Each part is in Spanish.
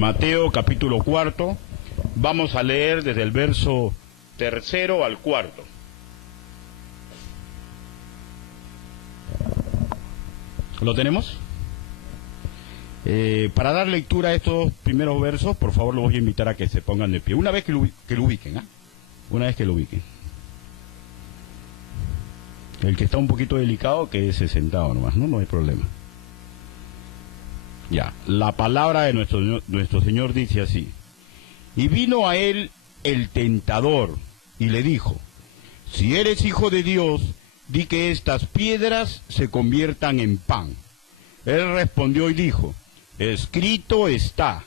Mateo capítulo 4, vamos a leer desde el verso 3 al 4. ¿Lo tenemos? Para dar lectura a estos primeros versos, por favor los voy a invitar a que se pongan de pie. Una vez que lo ubiquen, ¿ah? Una vez que lo ubiquen. El que está un poquito delicado, quédese sentado nomás, ¿no? No hay problema. Ya, la palabra de nuestro Señor dice así: y vino a él el tentador, y le dijo: si eres hijo de Dios, di que estas piedras se conviertan en pan. Él respondió y dijo: escrito está,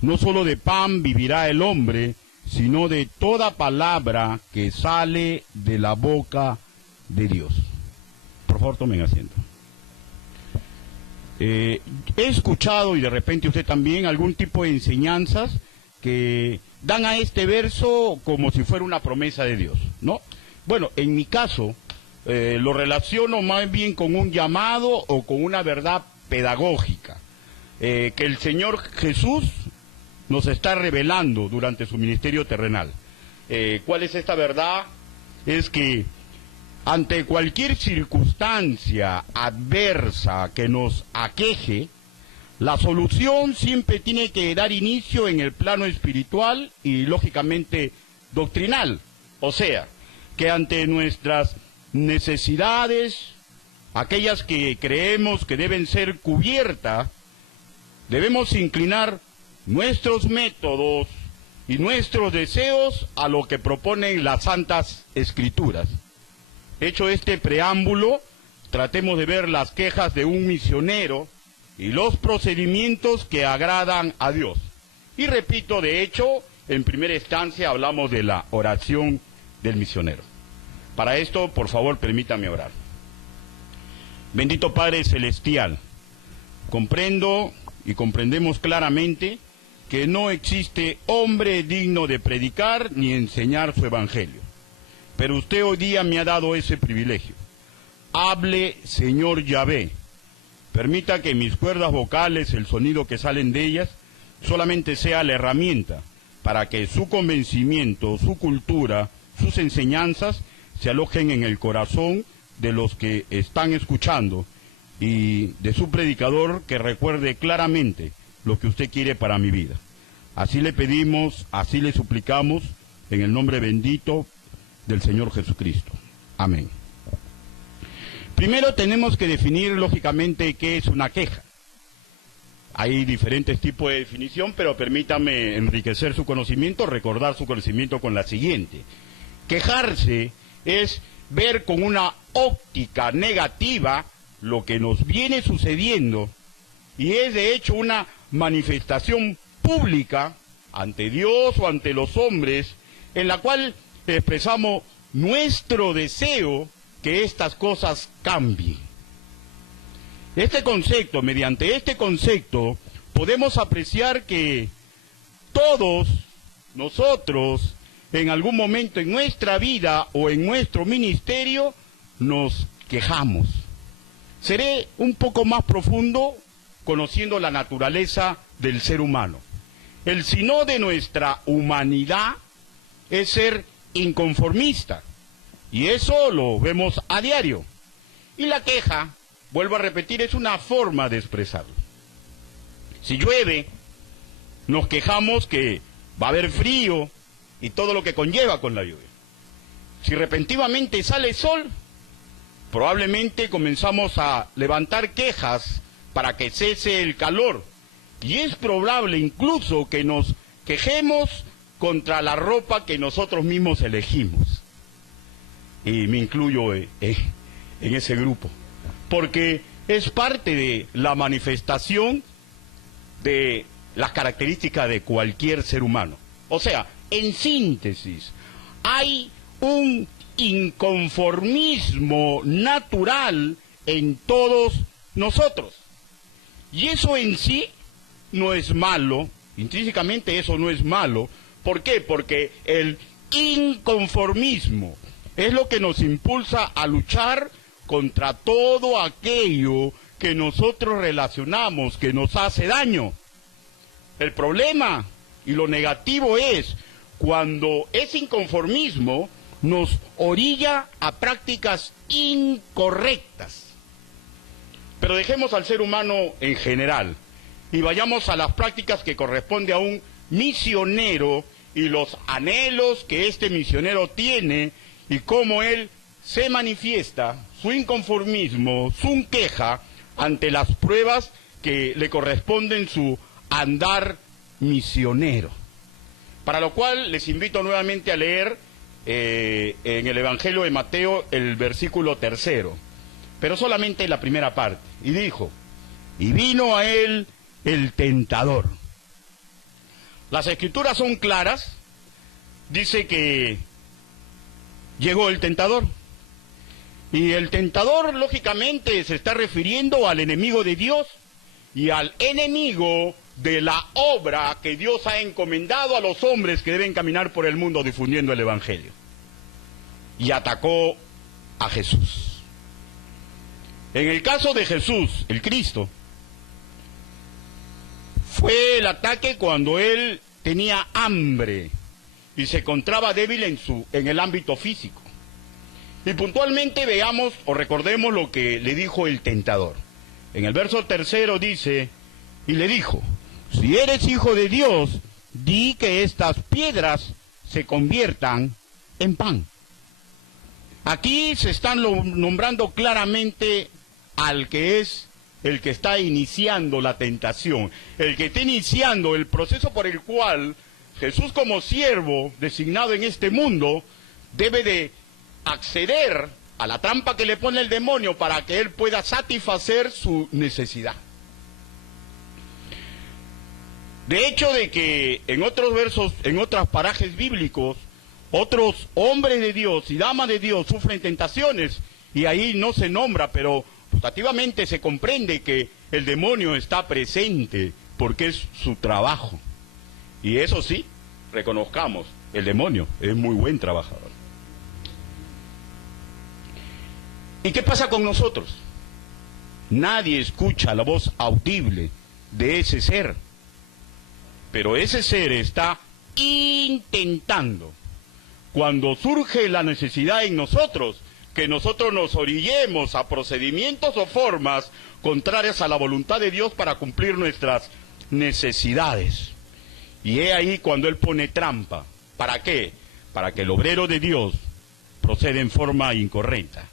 no solo de pan vivirá el hombre, sino de toda palabra que sale de la boca de Dios. Por favor, tomen asiento. He escuchado, y de repente usted también, algún tipo de enseñanzas que dan a este verso como si fuera una promesa de Dios, ¿no? Bueno, en mi caso, lo relaciono más bien con un llamado o con una verdad pedagógica, que el Señor Jesús nos está revelando durante su ministerio terrenal. ¿Cuál es esta verdad? Es que ante cualquier circunstancia adversa que nos aqueje, la solución siempre tiene que dar inicio en el plano espiritual y lógicamente doctrinal. O sea, que ante nuestras necesidades, aquellas que creemos que deben ser cubiertas, debemos inclinar nuestros métodos y nuestros deseos a lo que proponen las Santas Escrituras. Hecho este preámbulo, tratemos de ver las quejas de un misionero y los procedimientos que agradan a Dios. Y repito, de hecho, en primera instancia hablamos de la oración del misionero. Para esto, por favor, permítame orar. Bendito Padre Celestial, comprendo y comprendemos claramente que no existe hombre digno de predicar ni enseñar su evangelio. Pero usted hoy día me ha dado ese privilegio. Hable, Señor Yahvé. Permita que mis cuerdas vocales, el sonido que salen de ellas, solamente sea la herramienta para que su convencimiento, su cultura, sus enseñanzas se alojen en el corazón de los que están escuchando y de su predicador, que recuerde claramente lo que usted quiere para mi vida. Así le pedimos, así le suplicamos, en el nombre bendito del Señor Jesucristo. Amén. Primero tenemos que definir lógicamente qué es una queja. Hay diferentes tipos de definición, pero permítame enriquecer su conocimiento, recordar su conocimiento con la siguiente. Quejarse es ver con una óptica negativa lo que nos viene sucediendo, y es de hecho una manifestación pública ante Dios o ante los hombres, en la cual expresamos nuestro deseo que estas cosas cambien. Mediante este concepto, podemos apreciar que todos nosotros, en algún momento en nuestra vida o en nuestro ministerio, nos quejamos. Seré un poco más profundo conociendo la naturaleza del ser humano. El sino de nuestra humanidad es ser inconformista, y eso lo vemos a diario. Y la queja, vuelvo a repetir, es una forma de expresarlo. Si llueve, nos quejamos que va a haber frío y todo lo que conlleva con la lluvia. Si repentinamente sale sol, probablemente comenzamos a levantar quejas para que cese el calor. Y es probable incluso que nos quejemos contra la ropa que nosotros mismos elegimos. Y me incluyo en ese grupo, porque es parte de la manifestación de las características de cualquier ser humano. O sea, en síntesis, hay un inconformismo natural en todos nosotros. Y eso en sí no es malo, intrínsecamente eso no es malo. ¿Por qué? Porque el inconformismo es lo que nos impulsa a luchar contra todo aquello que nosotros relacionamos, que nos hace daño. El problema y lo negativo es cuando ese inconformismo nos orilla a prácticas incorrectas. Pero dejemos al ser humano en general y vayamos a las prácticas que corresponde a un misionero y los anhelos que este misionero tiene y cómo él se manifiesta, su inconformismo, su queja ante las pruebas que le corresponden su andar misionero. Para lo cual les invito nuevamente a leer en el Evangelio de Mateo el versículo 3, pero solamente la primera parte. Y dijo, y vino a él el tentador. Las escrituras son claras, dice que llegó el tentador. Y el tentador, lógicamente, se está refiriendo al enemigo de Dios y al enemigo de la obra que Dios ha encomendado a los hombres que deben caminar por el mundo difundiendo el Evangelio. Y atacó a Jesús. En el caso de Jesús, el Cristo, fue el ataque cuando él tenía hambre y se encontraba débil en el ámbito físico. Y puntualmente veamos o recordemos lo que le dijo el tentador. En el verso 3 dice, y le dijo, si eres hijo de Dios, di que estas piedras se conviertan en pan. Aquí se están nombrando claramente al que es el que está iniciando la tentación, el que está iniciando el proceso por el cual Jesús, como siervo designado en este mundo, debe de acceder a la trampa que le pone el demonio para que él pueda satisfacer su necesidad. De hecho, de que en otros versos, en otros parajes bíblicos, otros hombres de Dios y damas de Dios sufren tentaciones, y ahí no se nombra, pero putativamente se comprende que el demonio está presente, porque es su trabajo. Y eso sí, reconozcamos, el demonio es muy buen trabajador. ¿Y qué pasa con nosotros? Nadie escucha la voz audible de ese ser, pero ese ser está intentando, cuando surge la necesidad en nosotros, que nosotros nos orillemos a procedimientos o formas contrarias a la voluntad de Dios para cumplir nuestras necesidades. Y he ahí cuando Él pone trampa. ¿Para qué? Para que el obrero de Dios proceda en forma incorrecta.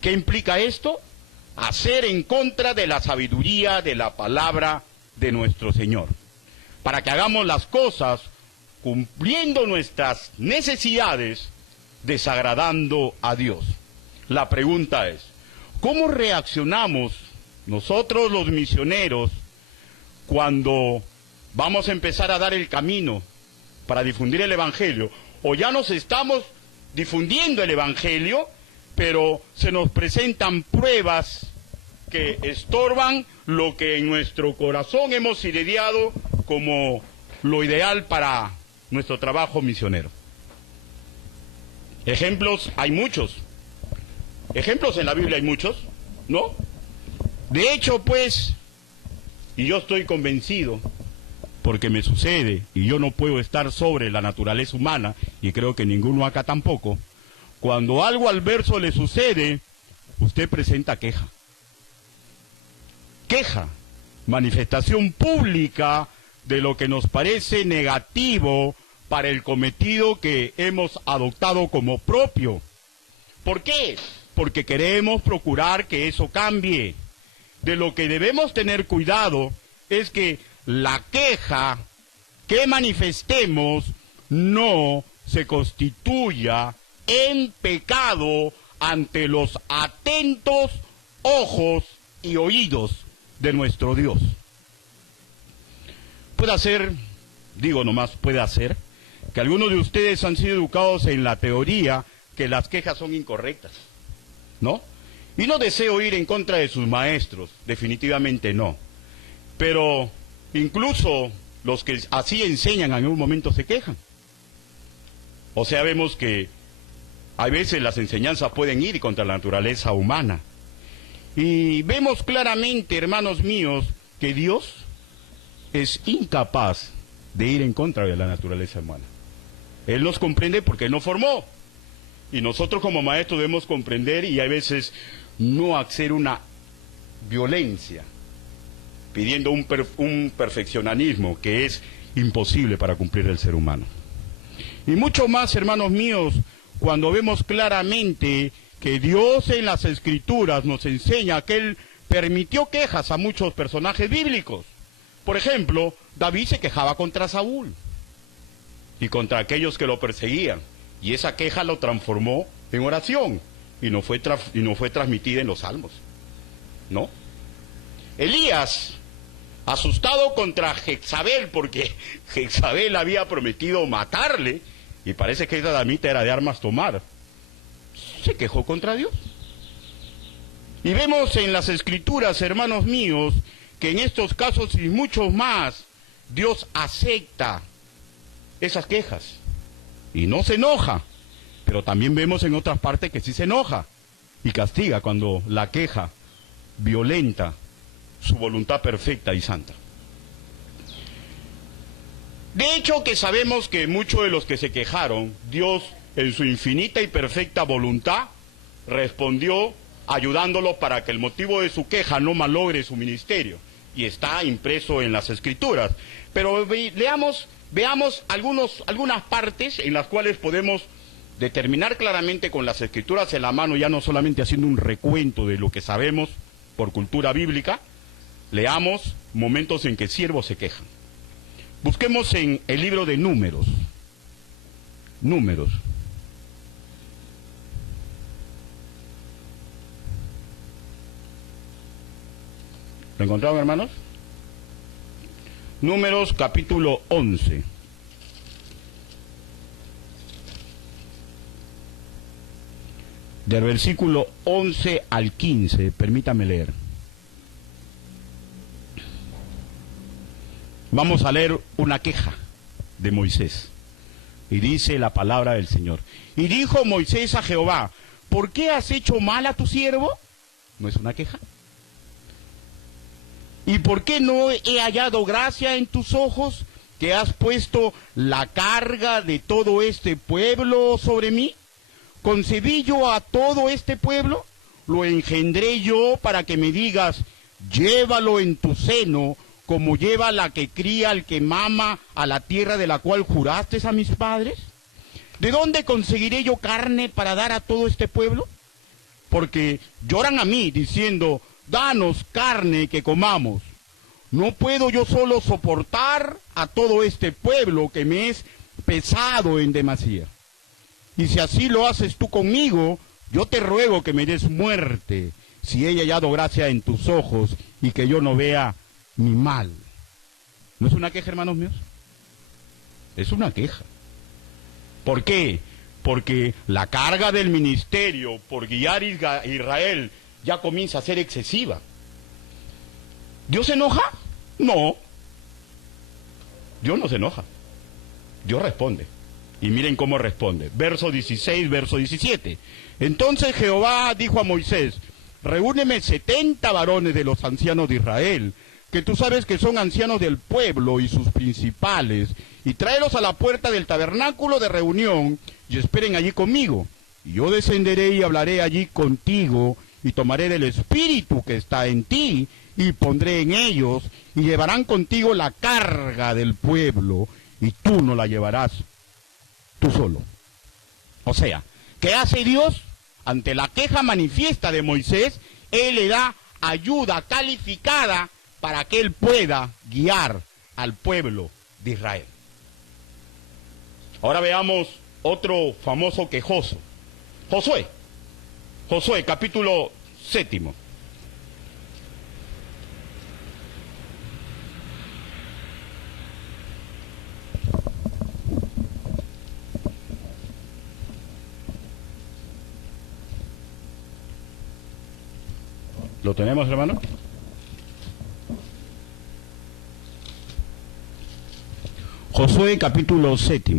¿Qué implica esto? Hacer en contra de la sabiduría de la palabra de nuestro Señor. Para que hagamos las cosas cumpliendo nuestras necesidades, desagradando a Dios. La pregunta es, ¿cómo reaccionamos nosotros los misioneros cuando vamos a empezar a dar el camino para difundir el Evangelio? O ya nos estamos difundiendo el Evangelio, pero se nos presentan pruebas que estorban lo que en nuestro corazón hemos ideado como lo ideal para nuestro trabajo misionero. Ejemplos hay muchos. Ejemplos en la Biblia hay muchos, ¿no? De hecho, pues, y yo estoy convencido, porque me sucede, y yo no puedo estar sobre la naturaleza humana, y creo que ninguno acá tampoco, cuando algo adverso le sucede, usted presenta queja. Queja, manifestación pública de lo que nos parece negativo para el cometido que hemos adoptado como propio. ¿Por qué? Porque queremos procurar que eso cambie. De lo que debemos tener cuidado es que la queja que manifestemos no se constituya en pecado ante los atentos ojos y oídos de nuestro Dios. Puede ser, digo nomás, puede ser que algunos de ustedes han sido educados en la teoría que las quejas son incorrectas, ¿no? Y no deseo ir en contra de sus maestros, definitivamente no. Pero incluso los que así enseñan en algún momento se quejan. O sea, vemos que a veces las enseñanzas pueden ir contra la naturaleza humana. Y vemos claramente, hermanos míos, que Dios es incapaz de ir en contra de la naturaleza humana. Él nos comprende porque Él nos formó. Y nosotros como maestros debemos comprender y a veces no hacer una violencia, pidiendo un perfeccionismo que es imposible para cumplir el ser humano. Y mucho más, hermanos míos, cuando vemos claramente que Dios en las Escrituras nos enseña que Él permitió quejas a muchos personajes bíblicos. Por ejemplo, David se quejaba contra Saúl y contra aquellos que lo perseguían, y esa queja lo transformó en oración y no fue transmitida en los salmos, ¿no? Elías, asustado contra Jezabel, porque Jezabel había prometido matarle, y parece que esa damita era de armas tomar, se quejó contra Dios. Y vemos en las Escrituras, hermanos míos, que en estos casos y muchos más, Dios acepta esas quejas y no se enoja, pero también vemos en otras partes que sí se enoja y castiga cuando la queja violenta su voluntad perfecta y santa. De hecho, que sabemos que muchos de los que se quejaron, Dios en su infinita y perfecta voluntad respondió ayudándolos para que el motivo de su queja no malogre su ministerio, y está impreso en las Escrituras. Pero veamos algunas partes en las cuales podemos determinar claramente con las Escrituras en la mano, ya no solamente haciendo un recuento de lo que sabemos por cultura bíblica. Leamos momentos en que siervos se quejan. Busquemos en el libro de Números. Números. ¿Lo encontraron, hermanos? Números capítulo 11. Del versículo 11 al 15, permítame leer. Vamos a leer una queja de Moisés. Y dice la palabra del Señor. Y dijo Moisés a Jehová, ¿por qué has hecho mal a tu siervo? ¿No es una queja? ¿Y por qué no he hallado gracia en tus ojos, que has puesto la carga de todo este pueblo sobre mí? ¿Concebí yo a todo este pueblo? ¿Lo engendré yo para que me digas, llévalo en tu seno, como lleva la que cría al que mama a la tierra de la cual juraste a mis padres? ¿De dónde conseguiré yo carne para dar a todo este pueblo? Porque lloran a mí, diciendo, danos carne que comamos. No puedo yo solo soportar a todo este pueblo que me es pesado en demasía. Y si así lo haces tú conmigo, yo te ruego que me des muerte, si he hallado gracia en tus ojos y que yo no vea mi mal. ¿No es una queja, hermanos míos? Es una queja. ¿Por qué? Porque la carga del ministerio por guiar a Israel ya comienza a ser excesiva. ¿Dios se enoja? No. Dios no se enoja. Dios responde. Y miren cómo responde. Verso 16, verso 17. Entonces Jehová dijo a Moisés, reúneme 70 varones de los ancianos de Israel, que tú sabes que son ancianos del pueblo y sus principales, y tráelos a la puerta del tabernáculo de reunión, y esperen allí conmigo. Y yo descenderé y hablaré allí contigo, y tomaré del espíritu que está en ti, y pondré en ellos, y llevarán contigo la carga del pueblo, y tú no la llevarás tú solo. O sea, ¿qué hace Dios? Ante la queja manifiesta de Moisés, Él le da ayuda calificada para que Él pueda guiar al pueblo de Israel. Ahora veamos otro famoso quejoso. Josué. Josué, capítulo 7. ¿Lo tenemos, hermano? Josué capítulo 7.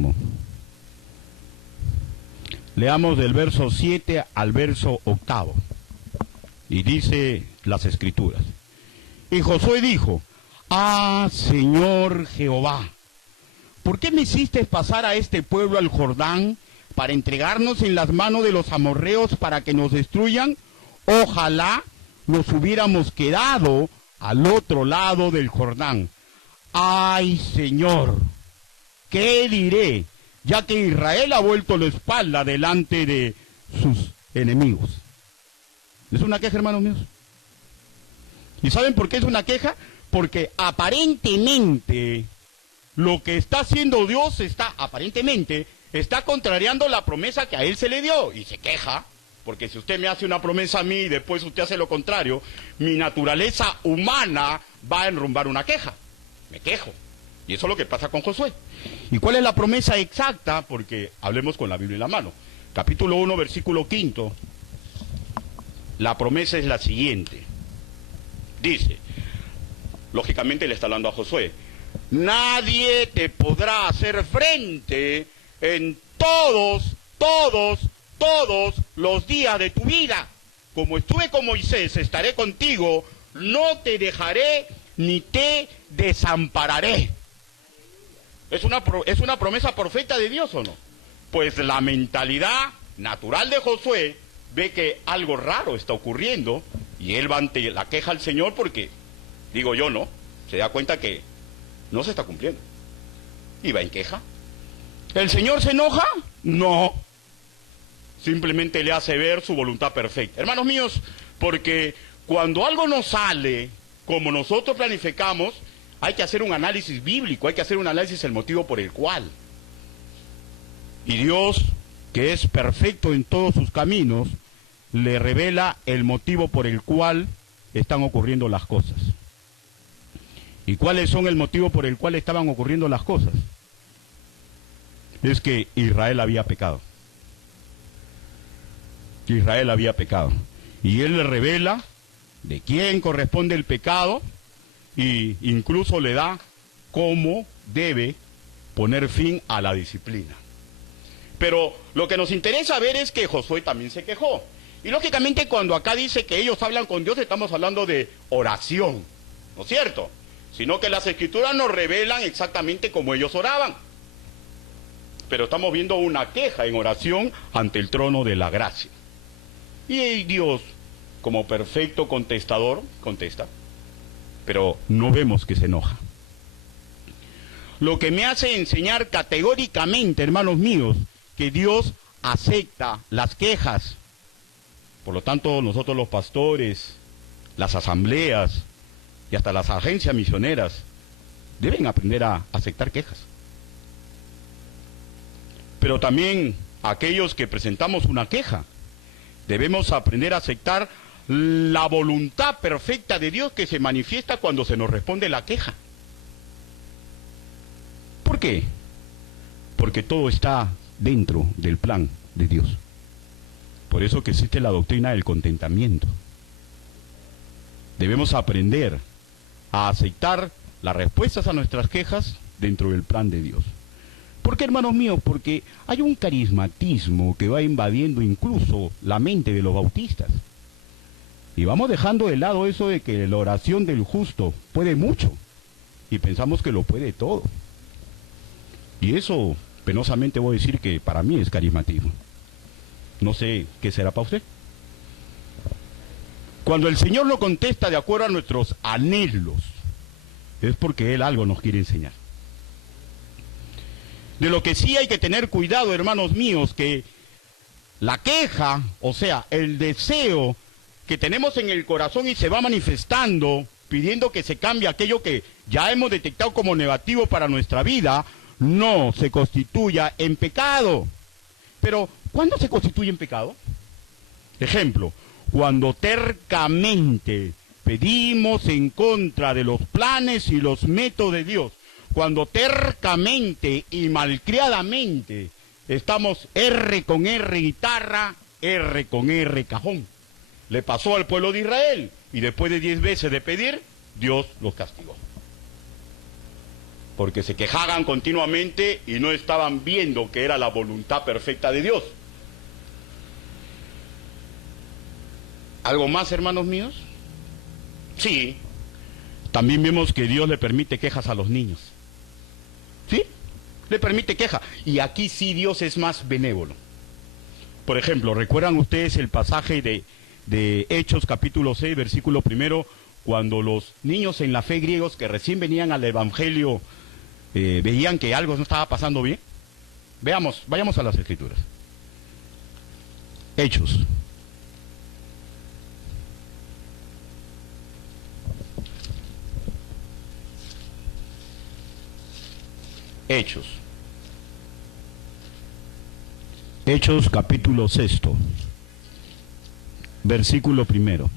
Leamos del verso 7 al verso 8. Y dice las Escrituras. Y Josué dijo, Ah, Señor Jehová, ¿por qué me hiciste pasar a este pueblo al Jordán para entregarnos en las manos de los amorreos para que nos destruyan? Ojalá nos hubiéramos quedado al otro lado del Jordán. Ay, Señor, ¿qué diré? Ya que Israel ha vuelto la espalda delante de sus enemigos. ¿Es una queja, hermanos míos? ¿Y saben por qué es una queja? Porque aparentemente lo que está haciendo Dios está contrariando la promesa que a él se le dio. Y se queja, porque si usted me hace una promesa a mí y después usted hace lo contrario, mi naturaleza humana va a enrumbar una queja. Me quejo. Y eso es lo que pasa con Josué. ¿Y cuál es la promesa exacta? Porque hablemos con la Biblia en la mano. Capítulo 1, versículo 5. La promesa es la siguiente. Dice, lógicamente le está hablando a Josué, nadie te podrá hacer frente en todos los días de tu vida. Como estuve con Moisés, estaré contigo, no te dejaré ni te desampararé. ¿Es una promesa perfecta de Dios o no? Pues la mentalidad natural de Josué ve que algo raro está ocurriendo y él va ante la queja al Señor porque, digo yo, no, se da cuenta que no se está cumpliendo. Y va en queja. ¿El Señor se enoja? No. Simplemente le hace ver su voluntad perfecta. Hermanos míos, porque cuando algo no sale como nosotros planificamos, hay que hacer un análisis bíblico, hay que hacer un análisis del motivo por el cual. Y Dios, que es perfecto en todos sus caminos, le revela el motivo por el cual están ocurriendo las cosas. ¿Y cuáles son el motivo por el cual estaban ocurriendo las cosas? Es que Israel había pecado. Israel había pecado. Y él le revela de quién corresponde el pecado e incluso le da cómo debe poner fin a la disciplina. Pero lo que nos interesa ver es que Josué también se quejó. Y lógicamente cuando acá dice que ellos hablan con Dios, estamos hablando de oración, ¿no es cierto? Sino que las Escrituras nos revelan exactamente cómo ellos oraban. Pero estamos viendo una queja en oración ante el trono de la gracia. Y Dios, como perfecto contestador, contesta, pero no vemos que se enoja. Lo que me hace enseñar categóricamente, hermanos míos, que Dios acepta las quejas. Por lo tanto, nosotros los pastores, las asambleas y hasta las agencias misioneras deben aprender a aceptar quejas. Pero también aquellos que presentamos una queja, debemos aprender a aceptar la voluntad perfecta de Dios que se manifiesta cuando se nos responde la queja. ¿Por qué? Porque todo está dentro del plan de Dios. Por eso que existe la doctrina del contentamiento. Debemos aprender a aceptar las respuestas a nuestras quejas dentro del plan de Dios. ¿Por qué, hermanos míos? Porque hay un carismatismo que va invadiendo incluso la mente de los bautistas. Y vamos dejando de lado eso de que la oración del justo puede mucho. Y pensamos que lo puede todo. Y eso, penosamente voy a decir que para mí es carismatismo. No sé qué será para usted. Cuando el Señor lo contesta de acuerdo a nuestros anhelos, es porque Él algo nos quiere enseñar. De lo que sí hay que tener cuidado, hermanos míos, que la queja, o sea, el deseo que tenemos en el corazón y se va manifestando, pidiendo que se cambie aquello que ya hemos detectado como negativo para nuestra vida, no se constituya en pecado. Pero, ¿cuándo se constituye en pecado? Ejemplo, cuando tercamente pedimos en contra de los planes y los métodos de Dios, cuando tercamente y malcriadamente estamos R con R guitarra, R con R cajón. Le pasó al pueblo de Israel y después de 10 veces de pedir, Dios los castigó. Porque se quejaban continuamente y no estaban viendo que era la voluntad perfecta de Dios. ¿Algo más, hermanos míos? Sí. También vemos que Dios le permite quejas a los niños. ¿Sí? Le permite queja. Y aquí sí Dios es más benévolo. Por ejemplo, ¿recuerdan ustedes el pasaje de Hechos capítulo 6, versículo 1, cuando los niños en la fe griegos que recién venían al Evangelio veían que algo no estaba pasando bien? Vayamos a las Escrituras. Hechos. Hechos capítulo 6, versículo 1.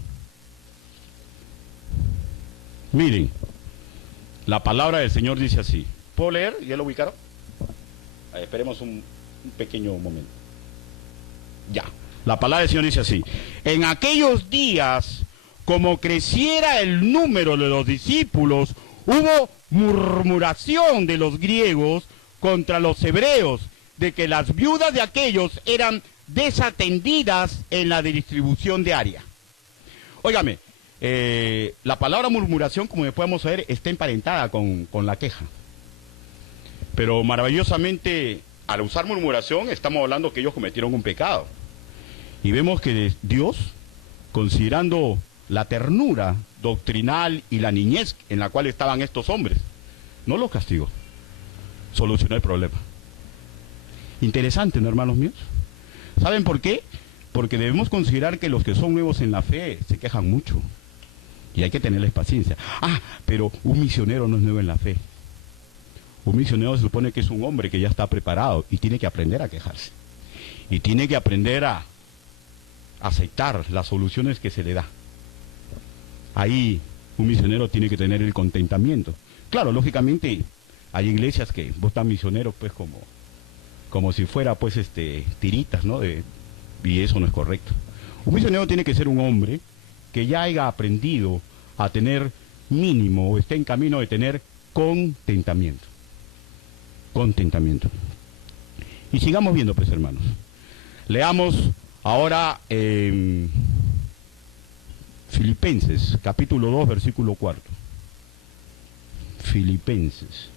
Miren, la palabra del Señor dice así. ¿Puedo leer? ¿Ya lo ubicaron? Esperemos un pequeño momento. Ya, la palabra del Señor dice así. En aquellos días, como creciera el número de los discípulos, hubo murmuración de los griegos contra los hebreos, de que las viudas de aquellos eran desatendidas en la distribución diaria. Óigame, la palabra murmuración, como podemos ver, está emparentada con la queja. Pero maravillosamente, al usar murmuración, estamos hablando que ellos cometieron un pecado. Y vemos que Dios, considerando la ternura doctrinal y la niñez en la cual estaban estos hombres, no los castigó, solucionó el problema. Interesante, ¿no, hermanos míos? ¿Saben por qué? Porque debemos considerar que los que son nuevos en la fe se quejan mucho. Y hay que tenerles paciencia. Pero un misionero no es nuevo en la fe. Un misionero se supone que es un hombre que ya está preparado y tiene que aprender a quejarse. Y tiene que aprender a aceptar las soluciones que se le da. Ahí un misionero tiene que tener el contentamiento. Claro, lógicamente hay iglesias que votan misioneros pues como si fuera pues tiritas, ¿no? Y eso no es correcto. Un misionero tiene que ser un hombre que ya haya aprendido a tener mínimo o esté en camino de tener contentamiento. Contentamiento. Y sigamos viendo pues, hermanos. Leamos ahora Filipenses, capítulo 2, versículo 4. Filipenses.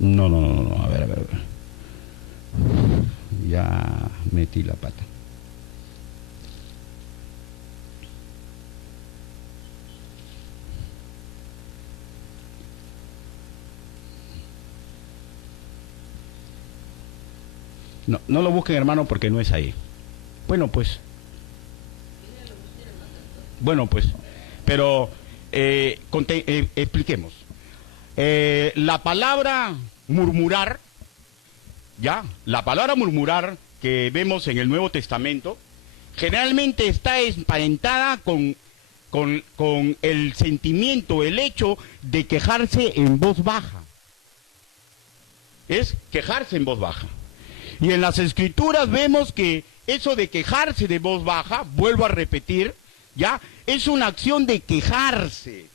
No, a ver. Ya metí la pata. No lo busquen, hermano, porque no es ahí. Bueno, pues, pero expliquemos. La palabra murmurar, la palabra murmurar que vemos en el Nuevo Testamento, generalmente está emparentada con el sentimiento, el hecho de quejarse en voz baja. Es quejarse en voz baja. Y en las Escrituras vemos que eso de quejarse de voz baja, vuelvo a repetir, es una acción de quejarse.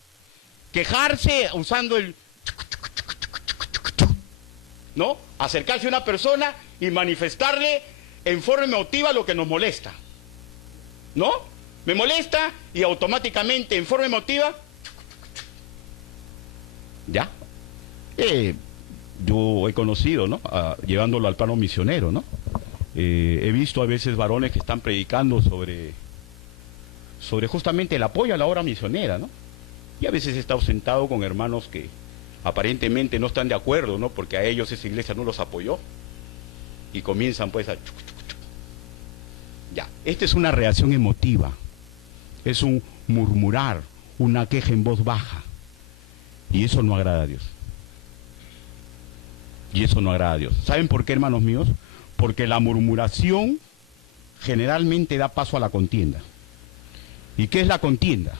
Quejarse usando el... ¿no? Acercarse a una persona y manifestarle en forma emotiva lo que nos molesta. ¿No? Me molesta y automáticamente en forma emotiva... ¿Ya? Yo he conocido, ¿no? Llevándolo al plano misionero, ¿no? He visto a veces varones que están predicando sobre justamente el apoyo a la obra misionera, ¿no? Y a veces he estado sentado con hermanos que aparentemente no están de acuerdo, ¿no? Porque a ellos esa iglesia no los apoyó. Y comienzan pues a... Ya, esta es una reacción emotiva. Es un murmurar, una queja en voz baja. Y eso no agrada a Dios. Y eso no agrada a Dios. ¿Saben por qué, hermanos míos? Porque la murmuración generalmente da paso a la contienda. ¿Y qué es la contienda?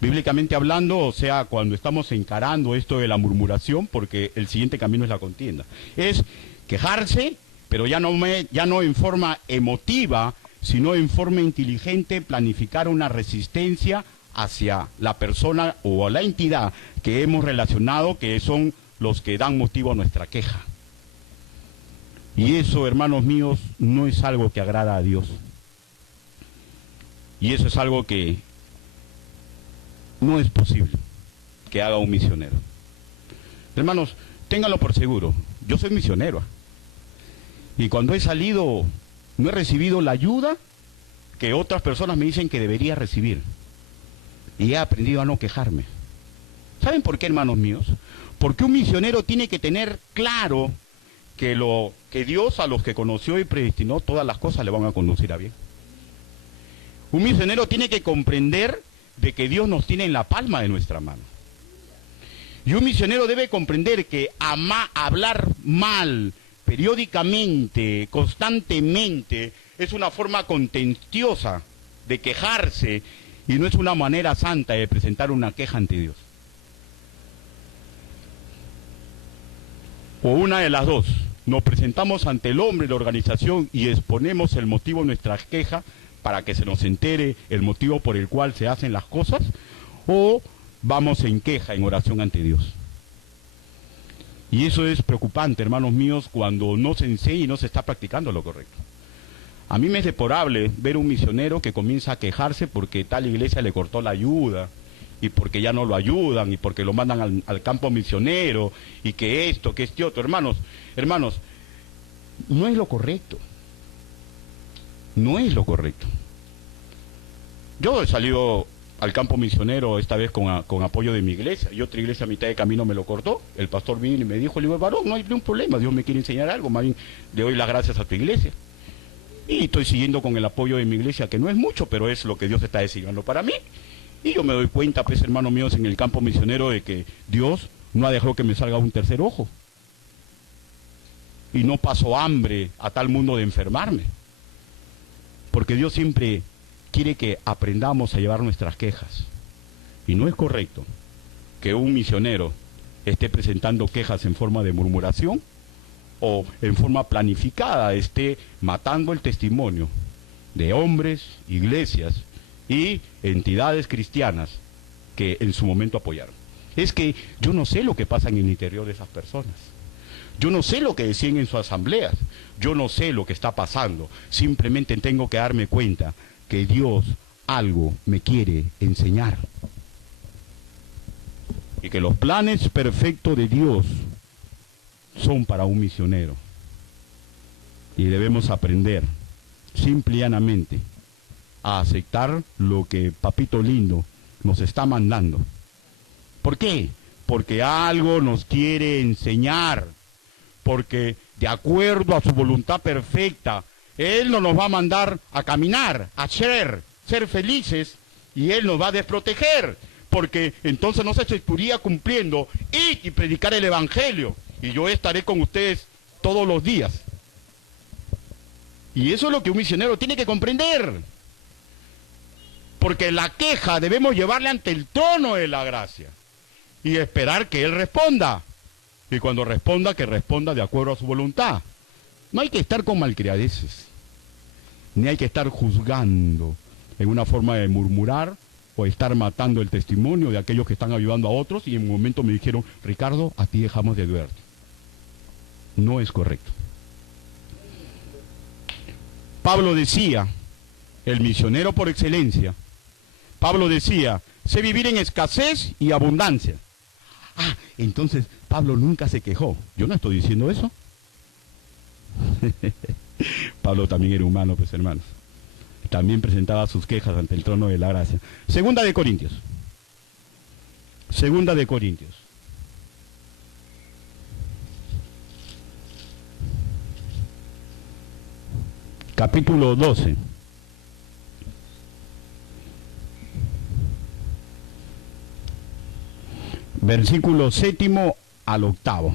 Bíblicamente hablando, o sea, cuando estamos encarando esto de la murmuración, porque el siguiente camino es la contienda. Es quejarse pero ya no en forma emotiva, sino en forma inteligente, planificar una resistencia hacia la persona o a la entidad que hemos relacionado, que son los que dan motivo a nuestra queja. Y eso, hermanos míos, no es algo que agrada a Dios. Y eso es algo que no es posible que haga un misionero. Hermanos, ténganlo por seguro, yo soy misionero. Y cuando he salido, no he recibido la ayuda que otras personas me dicen que debería recibir. Y he aprendido a no quejarme. ¿Saben por qué, hermanos míos? Porque un misionero tiene que tener claro que Dios a los que conoció y predestinó, todas las cosas le van a conducir a bien. Un misionero tiene que comprender de que Dios nos tiene en la palma de nuestra mano. Y un misionero debe comprender que hablar mal, periódicamente, constantemente, es una forma contenciosa de quejarse y no es una manera santa de presentar una queja ante Dios. O una de las dos, nos presentamos ante el hombre, la organización, y exponemos el motivo de nuestra queja para que se nos entere el motivo por el cual se hacen las cosas, o vamos en queja, en oración ante Dios. Y eso es preocupante, hermanos míos, cuando no se enseña y no se está practicando lo correcto. A mí me es deplorable ver un misionero que comienza a quejarse porque tal iglesia le cortó la ayuda, y porque ya no lo ayudan, y porque lo mandan al campo misionero, y que esto, que este otro. Hermanos, no es lo correcto. No es lo correcto. Yo he salido al campo misionero esta vez con apoyo de mi iglesia, y otra iglesia a mitad de camino me lo cortó. El pastor vino y me dijo, le digo, varón, no hay ningún problema, Dios me quiere enseñar algo, más bien le doy las gracias a tu iglesia. Y estoy siguiendo con el apoyo de mi iglesia, que no es mucho, pero es lo que Dios está designando para mí. Y yo me doy cuenta, pues, hermanos míos, en el campo misionero, de que Dios no ha dejado que me salga un tercer ojo. Y no paso hambre a tal mundo de enfermarme. Porque Dios siempre quiere que aprendamos a llevar nuestras quejas. Y no es correcto que un misionero esté presentando quejas en forma de murmuración o en forma planificada, esté matando el testimonio de hombres, iglesias y entidades cristianas que en su momento apoyaron. Es que yo no sé lo que pasa en el interior de esas personas. Yo no sé lo que decían en sus asambleas. Yo no sé lo que está pasando. Simplemente tengo que darme cuenta que Dios algo me quiere enseñar. Y que los planes perfectos de Dios son para un misionero. Y debemos aprender, simple y llanamente, a aceptar lo que Papito Lindo nos está mandando. ¿Por qué? Porque algo nos quiere enseñar. Porque de acuerdo a su voluntad perfecta, Él no nos va a mandar a caminar, a ser felices, y Él nos va a desproteger. Porque entonces no se estaría cumpliendo y predicar el Evangelio. Y yo estaré con ustedes todos los días. Y eso es lo que un misionero tiene que comprender. Porque la queja debemos llevarle ante el trono de la gracia. Y esperar que Él responda. Y cuando responda, que responda de acuerdo a su voluntad. No hay que estar con malcriadeces. Ni hay que estar juzgando en una forma de murmurar o estar matando el testimonio de aquellos que están ayudando a otros. Y en un momento me dijeron, Ricardo, a ti dejamos de ayudarte. No es correcto. Pablo decía, el misionero por excelencia, Pablo decía, sé vivir en escasez y abundancia. Ah, entonces Pablo nunca se quejó. Yo no estoy diciendo eso. Pablo también era humano, pues, hermanos. También presentaba sus quejas ante el trono de la gracia. Segunda de Corintios. Segunda de Corintios. Capítulo 12. Versículo 7 al 8.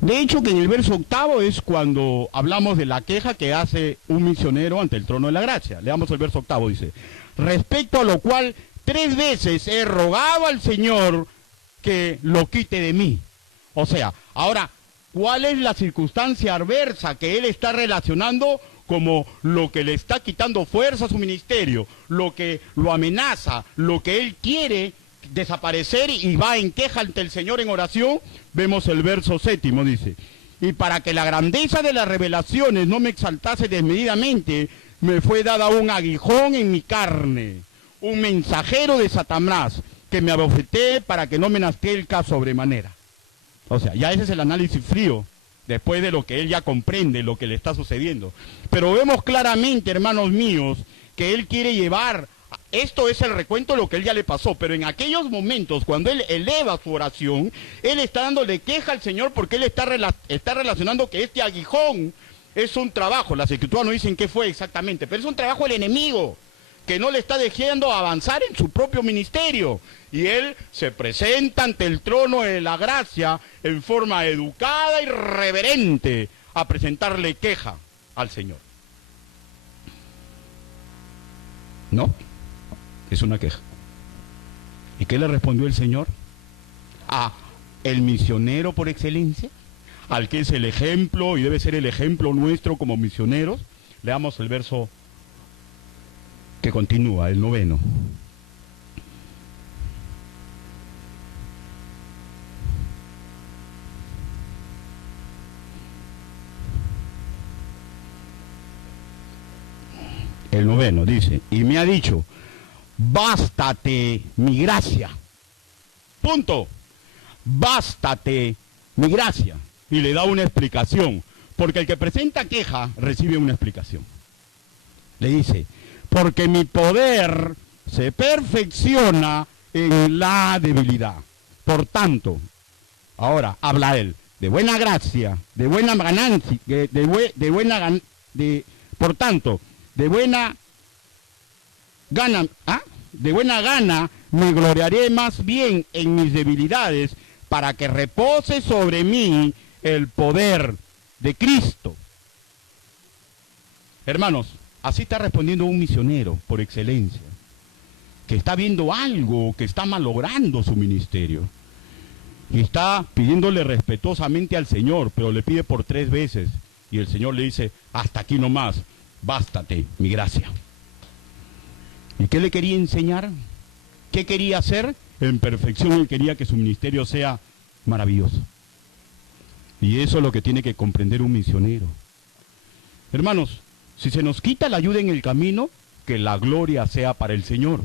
De hecho, que en el verso 8 es cuando hablamos de la queja que hace un misionero ante el trono de la gracia. Leamos el verso 8, dice, respecto a lo cual 3 veces he rogado al Señor que lo quite de mí. O sea, ahora, ¿cuál es la circunstancia adversa que él está relacionando como lo que le está quitando fuerza a su ministerio, lo que lo amenaza, lo que él quiere desaparecer y va en queja ante el Señor en oración? Vemos el verso 7, dice: y para que la grandeza de las revelaciones no me exaltase desmedidamente, me fue dada un aguijón en mi carne, un mensajero de Satanás, que me abofeté para que no me nazca sobremanera. O sea, ya ese es el análisis frío, después de lo que él ya comprende, lo que le está sucediendo. Pero vemos claramente, hermanos míos, que él quiere llevar, esto es el recuento de lo que él ya le pasó, pero en aquellos momentos, cuando él eleva su oración, él está dándole queja al Señor porque él está relacionando que este aguijón es un trabajo. Las Escrituras no dicen qué fue exactamente, pero es un trabajo del enemigo, que no le está dejando avanzar en su propio ministerio. Y él se presenta ante el trono de la gracia en forma educada y reverente a presentarle queja al Señor. No, es una queja. ¿Y qué le respondió el Señor? A el misionero por excelencia, al que es el ejemplo y debe ser el ejemplo nuestro como misioneros. Leamos el verso que continúa, el 9. El 9 dice: y me ha dicho, bástate mi gracia. Punto. Bástate mi gracia. Y le da una explicación, porque el que presenta queja recibe una explicación. Le dice: porque mi poder se perfecciona en la debilidad. Por tanto, ahora habla él de buena gracia, de buena ganancia, por tanto, de buena gana me gloriaré más bien en mis debilidades, para que repose sobre mí el poder de Cristo. Hermanos, así está respondiendo un misionero por excelencia, que está viendo algo, que está malogrando su ministerio, y está pidiéndole respetuosamente al Señor, pero le pide por 3 veces, y el Señor le dice: hasta aquí nomás, bástate mi gracia. ¿Y qué le quería enseñar? ¿Qué quería hacer? En perfección él quería que su ministerio sea maravilloso. Y eso es lo que tiene que comprender un misionero. Hermanos, si se nos quita la ayuda en el camino, que la gloria sea para el Señor.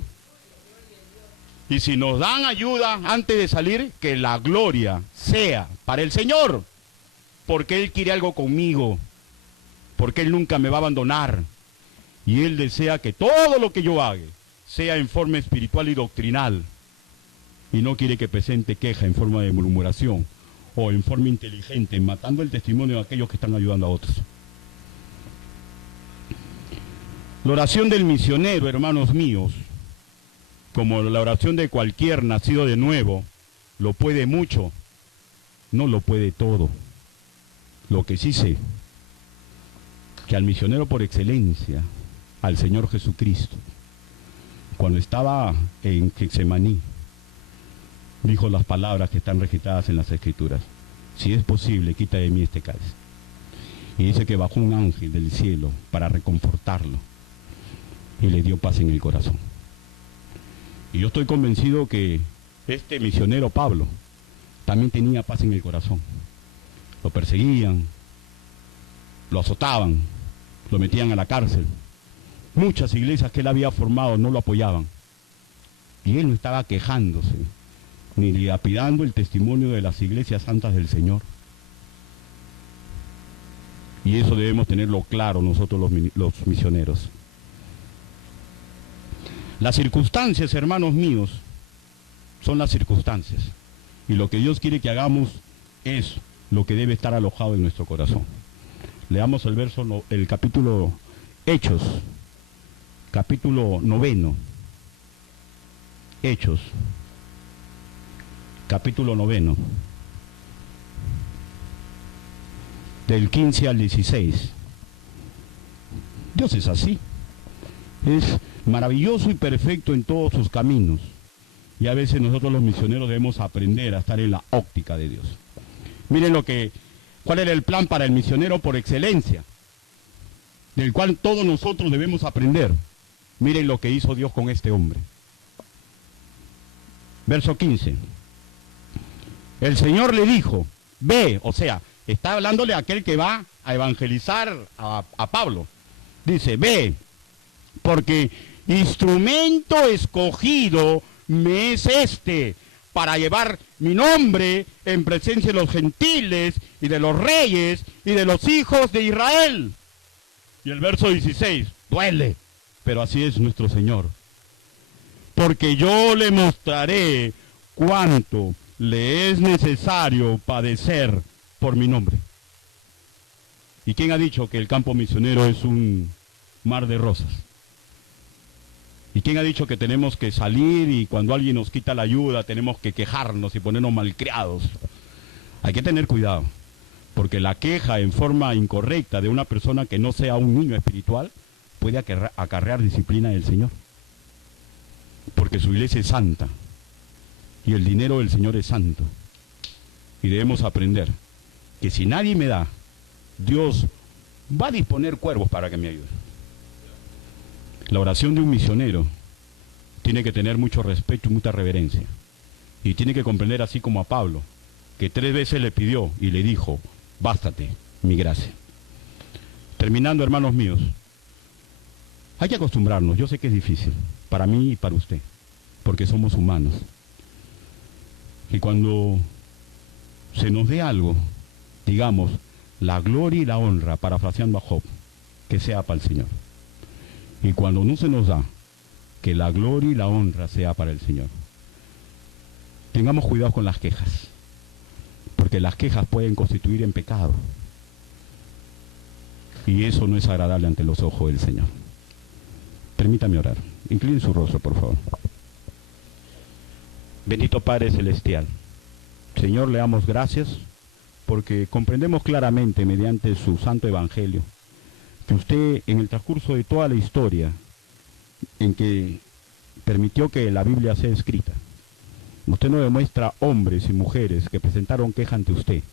Y si nos dan ayuda antes de salir, que la gloria sea para el Señor. Porque Él quiere algo conmigo. Porque Él nunca me va a abandonar. Y Él desea que todo lo que yo haga sea en forma espiritual y doctrinal. Y no quiere que presente queja en forma de murmuración o en forma inteligente, matando el testimonio de aquellos que están ayudando a otros. La oración del misionero, hermanos míos, como la oración de cualquier nacido de nuevo, lo puede mucho, no lo puede todo. Lo que sí sé, que al misionero por excelencia, al Señor Jesucristo, cuando estaba en Getsemaní, dijo las palabras que están registradas en las Escrituras: si es posible, quita de mí este cáliz. Y dice que bajó un ángel del cielo para reconfortarlo y le dio paz en el corazón. Y yo estoy convencido que este misionero Pablo también tenía paz en el corazón. Lo perseguían, lo azotaban, lo metían a la cárcel. Muchas iglesias que él había formado no lo apoyaban. Y él no estaba quejándose, ni dilapidando el testimonio de las iglesias santas del Señor. Y eso debemos tenerlo claro nosotros los misioneros. Las circunstancias, hermanos míos, son las circunstancias. Y lo que Dios quiere que hagamos es lo que debe estar alojado en nuestro corazón. Leamos el verso, el capítulo Hechos, capítulo 9. Hechos, capítulo 9, del 15 al 16. Dios es así. Es maravilloso y perfecto en todos sus caminos. Y a veces nosotros los misioneros debemos aprender a estar en la óptica de Dios. Miren cuál era el plan para el misionero por excelencia, del cual todos nosotros debemos aprender. Miren lo que hizo Dios con este hombre. Verso 15. El Señor le dijo, ve, o sea, está hablándole a aquel que va a evangelizar a Pablo. Dice, ve, porque instrumento escogido me es este, para llevar mi nombre en presencia de los gentiles y de los reyes y de los hijos de Israel. Y el verso 16, duele, pero así es nuestro Señor. Porque yo le mostraré cuánto le es necesario padecer por mi nombre. ¿Y quién ha dicho que el campo misionero es un mar de rosas? ¿Y quién ha dicho que tenemos que salir y cuando alguien nos quita la ayuda tenemos que quejarnos y ponernos malcriados? Hay que tener cuidado, porque la queja en forma incorrecta de una persona que no sea un niño espiritual puede acarrear disciplina del Señor. Porque su iglesia es santa y el dinero del Señor es santo. Y debemos aprender que si nadie me da, Dios va a disponer cuervos para que me ayuden. La oración de un misionero tiene que tener mucho respeto y mucha reverencia. Y tiene que comprender, así como a Pablo, que 3 veces le pidió y le dijo, bástate mi gracia. Terminando, hermanos míos, hay que acostumbrarnos. Yo sé que es difícil, para mí y para usted, porque somos humanos. Y cuando se nos dé algo, digamos, la gloria y la honra, parafraseando a Job, que sea para el Señor. Y cuando no se nos da, que la gloria y la honra sea para el Señor. Tengamos cuidado con las quejas, porque las quejas pueden constituir en pecado. Y eso no es agradable ante los ojos del Señor. Permítame orar. Incline su rostro, por favor. Bendito Padre Celestial, Señor, le damos gracias porque comprendemos claramente mediante su santo evangelio que usted, en el transcurso de toda la historia en que permitió que la Biblia sea escrita, usted nos demuestra hombres y mujeres que presentaron queja ante usted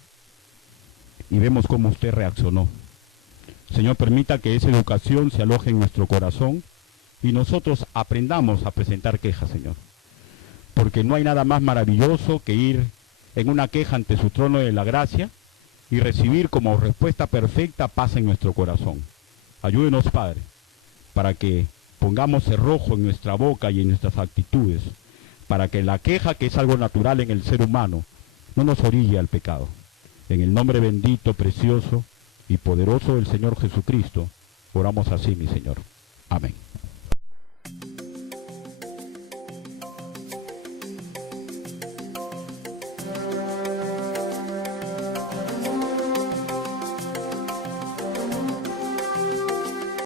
y vemos cómo usted reaccionó. Señor, permita que esa educación se aloje en nuestro corazón y nosotros aprendamos a presentar quejas, Señor, porque no hay nada más maravilloso que ir en una queja ante su trono de la gracia y recibir como respuesta perfecta paz en nuestro corazón. Ayúdenos, Padre, para que pongamos cerrojo en nuestra boca y en nuestras actitudes, para que la queja, que es algo natural en el ser humano, no nos orille al pecado. En el nombre bendito, precioso y poderoso del Señor Jesucristo, oramos así, mi Señor. Amén.